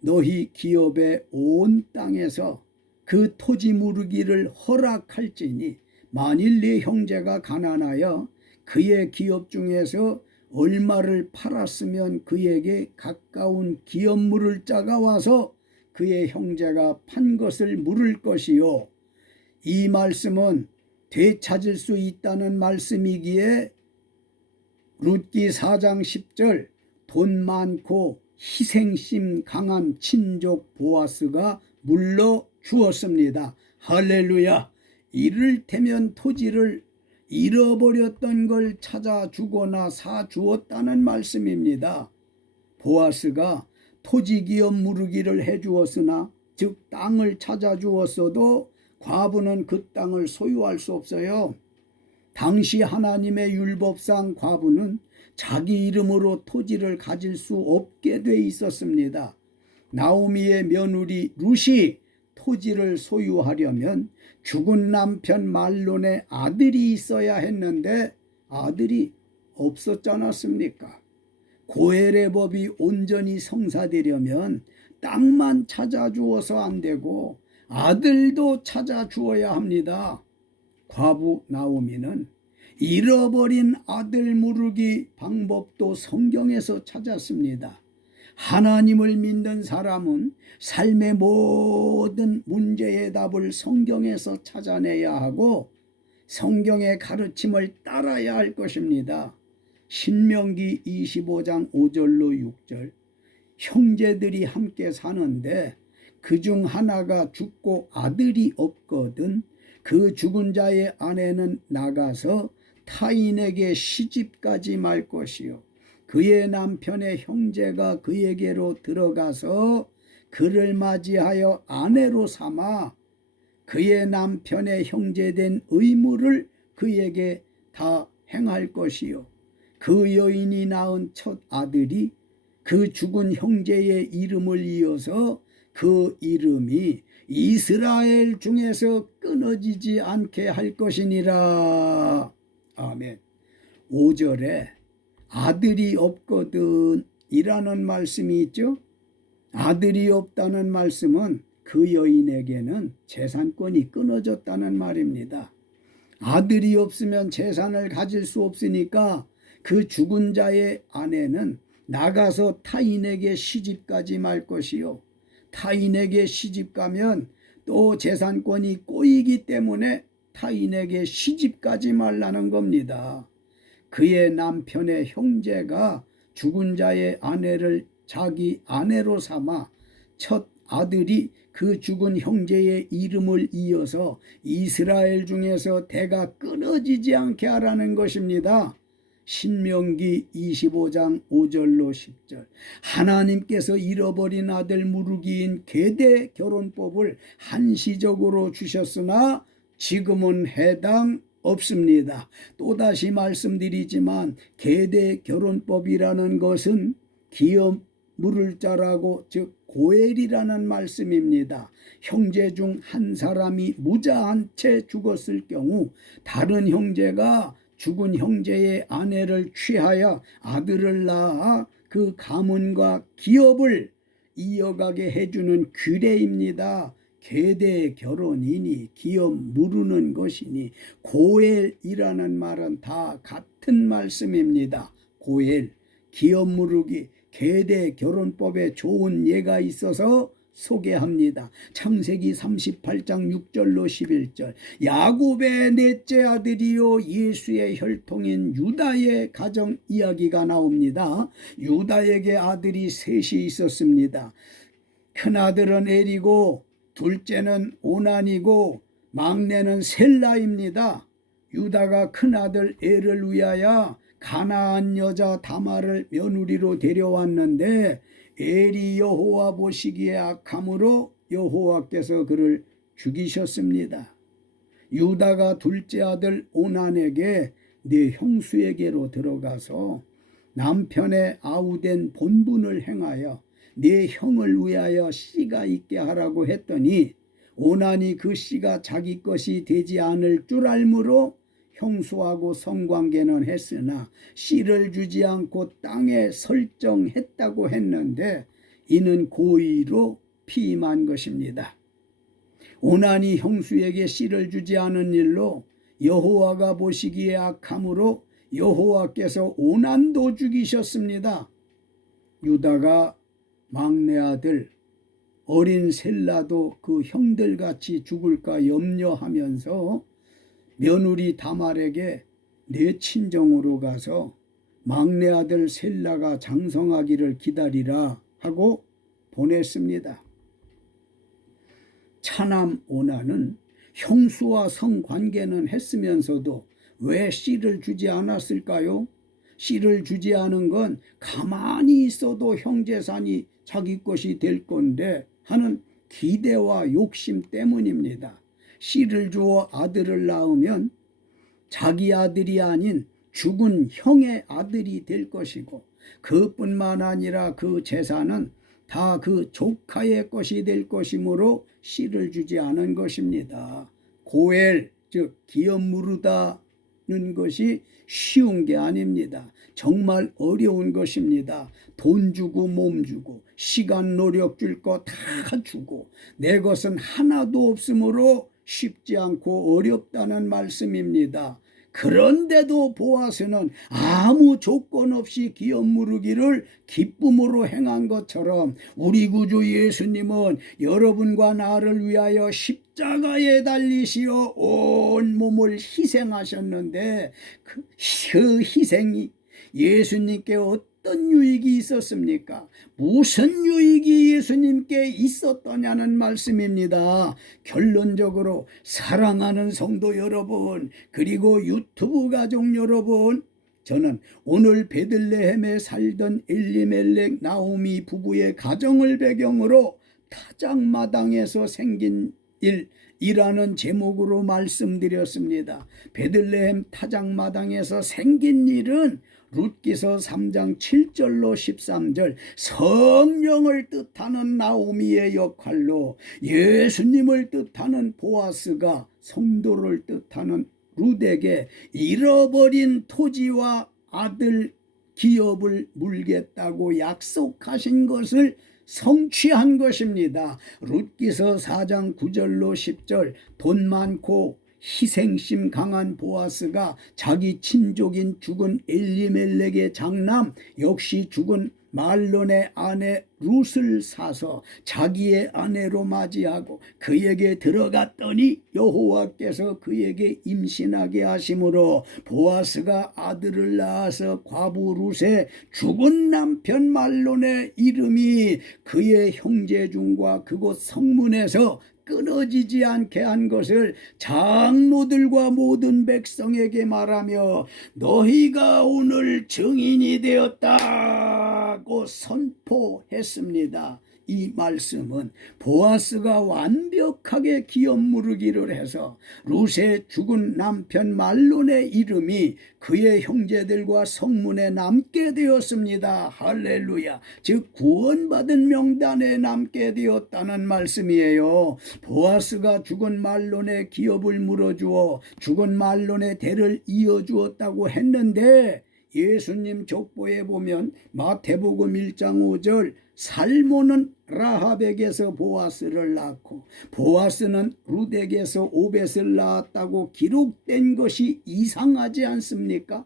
너희 기업의 온 땅에서 그 토지 무르기를 허락할지니 만일 네 형제가 가난하여 그의 기업 중에서 얼마를 팔았으면 그에게 가까운 기업 물을 자가 와서 그의 형제가 판 것을 물을 것이요. 이 말씀은 되찾을 수 있다는 말씀이기에 룻기 4장 10절 돈 많고 희생심 강한 친족 보아스가 물러 주었습니다. 할렐루야. 이를테면 토지를 잃어버렸던 걸 찾아주거나 사주었다는 말씀입니다. 보아스가 토지기업 무르기를 해주었으나 즉 땅을 찾아주었어도 과부는 그 땅을 소유할 수 없어요. 당시 하나님의 율법상 과부는 자기 이름으로 토지를 가질 수 없게 돼 있었습니다. 나오미의 며느리 룻이 토지를 소유하려면 죽은 남편 말론의 아들이 있어야 했는데 아들이 없었지 않았습니까? 고엘의 법이 온전히 성사되려면 땅만 찾아주어서 안 되고 아들도 찾아주어야 합니다. 과부 나오미는 잃어버린 아들 물으기 방법도 성경에서 찾았습니다. 하나님을 믿는 사람은 삶의 모든 문제의 답을 성경에서 찾아내야 하고 성경의 가르침을 따라야 할 것입니다. 신명기 25장 5절로 6절. 형제들이 함께 사는데 그중 하나가 죽고 아들이 없거든 그 죽은 자의 아내는 나가서 타인에게 시집가지 말 것이요 그의 남편의 형제가 그에게로 들어가서 그를 맞이하여 아내로 삼아 그의 남편의 형제된 의무를 그에게 다 행할 것이요 그 여인이 낳은 첫 아들이 그 죽은 형제의 이름을 이어서 그 이름이 이스라엘 중에서 끊어지지 않게 할 것이니라. 아멘. 5절에 아들이 없거든 이라는 말씀이 있죠. 아들이 없다는 말씀은 그 여인에게는 재산권이 끊어졌다는 말입니다. 아들이 없으면 재산을 가질 수 없으니까 그 죽은 자의 아내는 나가서 타인에게 시집가지 말 것이요 타인에게 시집가면 또 재산권이 꼬이기 때문에 타인에게 시집가지 말라는 겁니다. 그의 남편의 형제가 죽은 자의 아내를 자기 아내로 삼아 첫 아들이 그 죽은 형제의 이름을 이어서 이스라엘 중에서 대가 끊어지지 않게 하라는 것입니다. 신명기 25장 5절로 10절. 하나님께서 잃어버린 아들 무르기인 계대 결혼법을 한시적으로 주셨으나 지금은 해당 없습니다. 또다시 말씀드리지만 계대 결혼법이라는 것은 기업 물을 자라고 즉 고엘이라는 말씀입니다. 형제 중 한 사람이 무자한 채 죽었을 경우 다른 형제가 죽은 형제의 아내를 취하여 아들을 낳아 그 가문과 기업을 이어가게 해주는 규례입니다. 계대 결혼이니 기업 무르는 것이니 고엘이라는 말은 다 같은 말씀입니다. 고엘, 기업 무르기, 계대 결혼법에 좋은 예가 있어서 소개합니다. 창세기 38장 6절로 11절. 야곱의 넷째 아들이요 예수의 혈통인 유다의 가정 이야기가 나옵니다. 유다에게 아들이 셋이 있었습니다. 큰아들은 엘이고 둘째는 오난이고 막내는 셀라입니다. 유다가 큰아들 엘을 위하여 가나안 여자 다말을 며느리로 데려왔는데 엘이 여호와 보시기에 악함으로 여호와께서 그를 죽이셨습니다. 유다가 둘째 아들 오난에게 네 형수에게로 들어가서 남편의 아우된 본분을 행하여 네 형을 위하여 씨가 있게 하라고 했더니 오난이 그 씨가 자기 것이 되지 않을 줄 알므로 형수하고 성관계는 했으나 씨를 주지 않고 땅에 설정했다고 했는데 이는 고의로 피임한 것입니다. 오난이 형수에게 씨를 주지 않은 일로 여호와가 보시기에 악함으로 여호와께서 오난도 죽이셨습니다. 유다가 막내 아들 어린 셀라도 그 형들같이 죽을까 염려하면서 며느리 다말에게 내 친정으로 가서 막내 아들 셀라가 장성하기를 기다리라 하고 보냈습니다. 차남 오난은 형수와 성관계는 했으면서도 왜 씨를 주지 않았을까요? 씨를 주지 않은 건 가만히 있어도 형제산이 자기 것이 될 건데 하는 기대와 욕심 때문입니다. 씨를 주어 아들을 낳으면 자기 아들이 아닌 죽은 형의 아들이 될 것이고, 그뿐만 아니라 그 재산은 다 그 조카의 것이 될 것이므로 씨를 주지 않은 것입니다. 고엘, 즉 기업 무르다는 것이 쉬운 게 아닙니다. 정말 어려운 것입니다. 돈 주고 몸 주고 시간 노력 줄 거 다 주고 내 것은 하나도 없으므로 쉽지 않고 어렵다는 말씀입니다. 그런데도 보아스는 아무 조건 없이 기업 무르기를 기쁨으로 행한 것처럼 우리 구주 예수님은 여러분과 나를 위하여 십자가에 달리시어 온 몸을 희생하셨는데, 그 희생이 예수님께 어떤 유익이 있었습니까? 무슨 유익이 예수님께 있었더냐는 말씀입니다. 결론적으로 사랑하는 성도 여러분, 그리고 유튜브 가족 여러분, 저는 오늘 베들레헴에 살던 엘리멜렉 나오미 부부의 가정을 배경으로 타작마당에서 생긴 일이라는 제목으로 말씀드렸습니다. 베들레헴 타작마당에서 생긴 일은 룻기서 3장 7절로 13절 성령을 뜻하는 나오미의 역할로 예수님을 뜻하는 보아스가 성도를 뜻하는 룻에게 잃어버린 토지와 아들 기업을 물겠다고 약속하신 것을 성취한 것입니다. 룻기서 4장 9절로 10절 돈 많고 희생심 강한 보아스가 자기 친족인 죽은 엘리멜렉의 장남 역시 죽은 말론의 아내 룻을 사서 자기의 아내로 맞이하고 그에게 들어갔더니 여호와께서 그에게 임신하게 하심으로 보아스가 아들을 낳아서 과부 룻의 죽은 남편 말론의 이름이 그의 형제 중과 그곳 성문에서 끊어지지 않게 한 것을 장로들과 모든 백성에게 말하며 너희가 오늘 증인이 되었다고 선포했습니다. 이 말씀은 보아스가 완벽하게 기업 무르기를 해서 룻의 죽은 남편 말론의 이름이 그의 형제들과 성문에 남게 되었습니다. 할렐루야. 즉 구원받은 명단에 남게 되었다는 말씀이에요. 보아스가 죽은 말론의 기업을 물어주어 죽은 말론의 대를 이어주었다고 했는데, 예수님 족보에 보면 마태복음 1장 5절 살모는 라합에게서 보아스를 낳고 보아스는 룻에게서 오벳을 낳았다고 기록된 것이 이상하지 않습니까?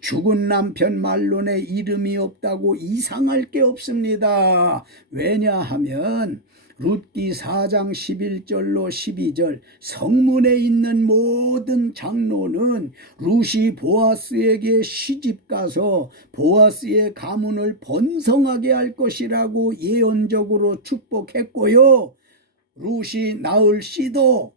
죽은 남편 말론의 이름이 없다고 이상할 게 없습니다. 왜냐하면 룻기 4장 11절로 12절 성문에 있는 모든 장로는 룻이 보아스에게 시집가서 보아스의 가문을 번성하게 할 것이라고 예언적으로 축복했고요, 룻이 낳을 씨도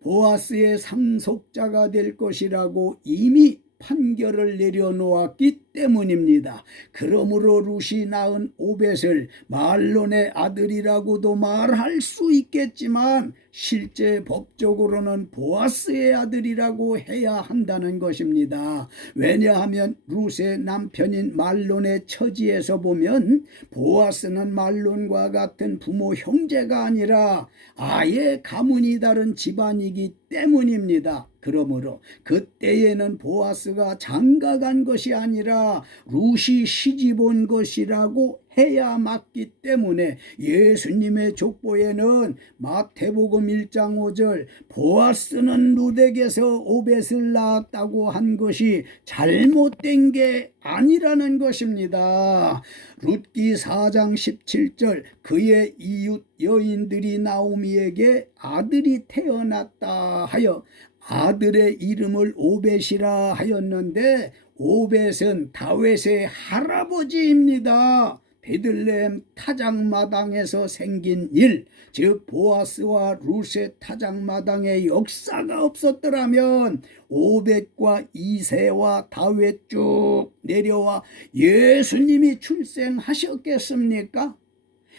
보아스의 상속자가 될 것이라고 이미 판결을 내려놓았기 때문입니다. 그러므로 룻이 낳은 오벳을 말론의 아들이라고도 말할 수 있겠지만 실제 법적으로는 보아스의 아들이라고 해야 한다는 것입니다. 왜냐하면 룻의 남편인 말론의 처지에서 보면 보아스는 말론과 같은 부모 형제가 아니라 아예 가문이 다른 집안이기 때문입니다. 그러므로 그때에는 보아스가 장가간 것이 아니라 룻이 시집온 것이라고 해야 맞기 때문에 예수님의 족보에는 마태복음 1장 5절 보아스는 룻에게서 오벳을 낳았다고 한 것이 잘못된 게 아니라는 것입니다. 룻기 4장 17절 그의 이웃 여인들이 나오미에게 아들이 태어났다 하여 아들의 이름을 오벳이라 하였는데 오벳은 다윗의 할아버지입니다. 베들레헴 타작마당에서 생긴 일, 즉 보아스와 룻의 타작마당에 역사가 없었더라면 오벳과 이새와 다윗 쭉 내려와 예수님이 출생하셨겠습니까?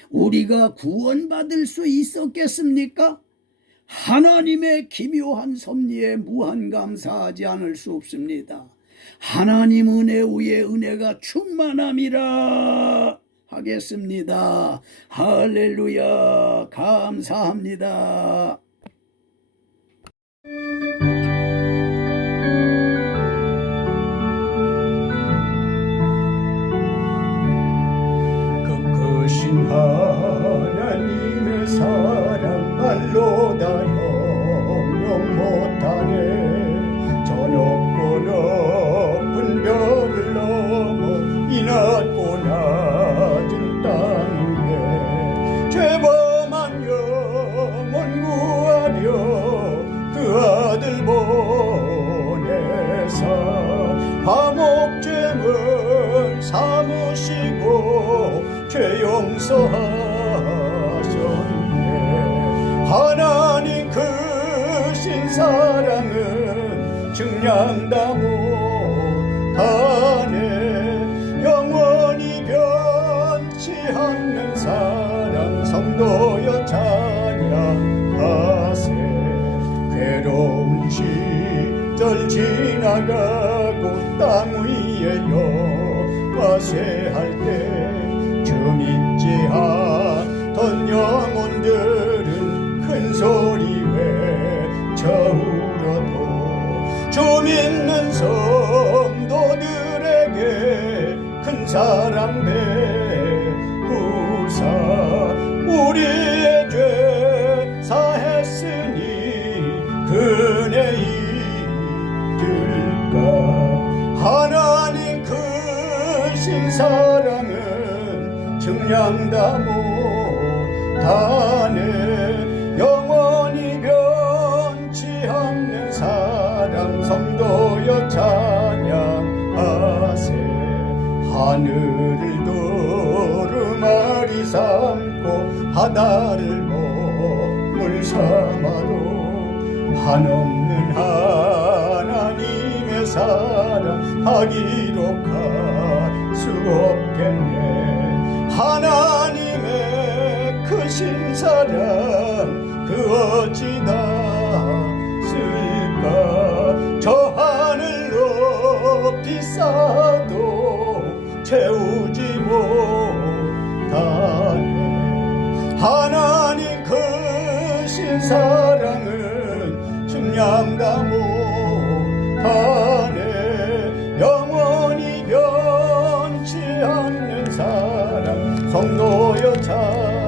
우리가 구원받을 수 있었겠습니까? 하나님의 기묘한 섭리에 무한 감사하지 않을 수 없습니다. 하나님 은혜 위에 은혜가 충만함이라 하겠습니다. 할렐루야. 감사합니다. 크신 하나님의 사랑 말로 다 형용 못하네. 저 높고 높은 별을 넘어 이 낮고 낮은 땅 위에 죄범한 영혼 구하려 그 아들 보내사 화목제물 삼으시고 죄 용서하셨네. 하나님 크신 사랑은 증량다 못하네. 영원히 변치 않는 사랑 성도여 찬양하세. 괴로운 시절 지나가고 땅 위에 여와 쇠할 때 주 믿지 않던 영혼들은 큰 소리 외쳐 울어도 주 믿는 성도들에게 큰 사랑 베푸사 우리의 죄 사했으니 그네 이들까. 하나님 크신 사랑은 증량다 못하네. 영원히 변치 않는 사랑 성도여 찬양하세. 하늘을 두루마리 삼고 바다를 먹물 삼아도 한없는 하나님의 사랑 다 기록할 수 없겠네. 하나님의 크신 사랑 그 어찌 닿을까. 저 하늘 높이 쌓아도 채우지 못하네. 하나님 크신 사랑은 증량다 못하네. 영원히 변치 않는 사랑 성도여 찬양하세.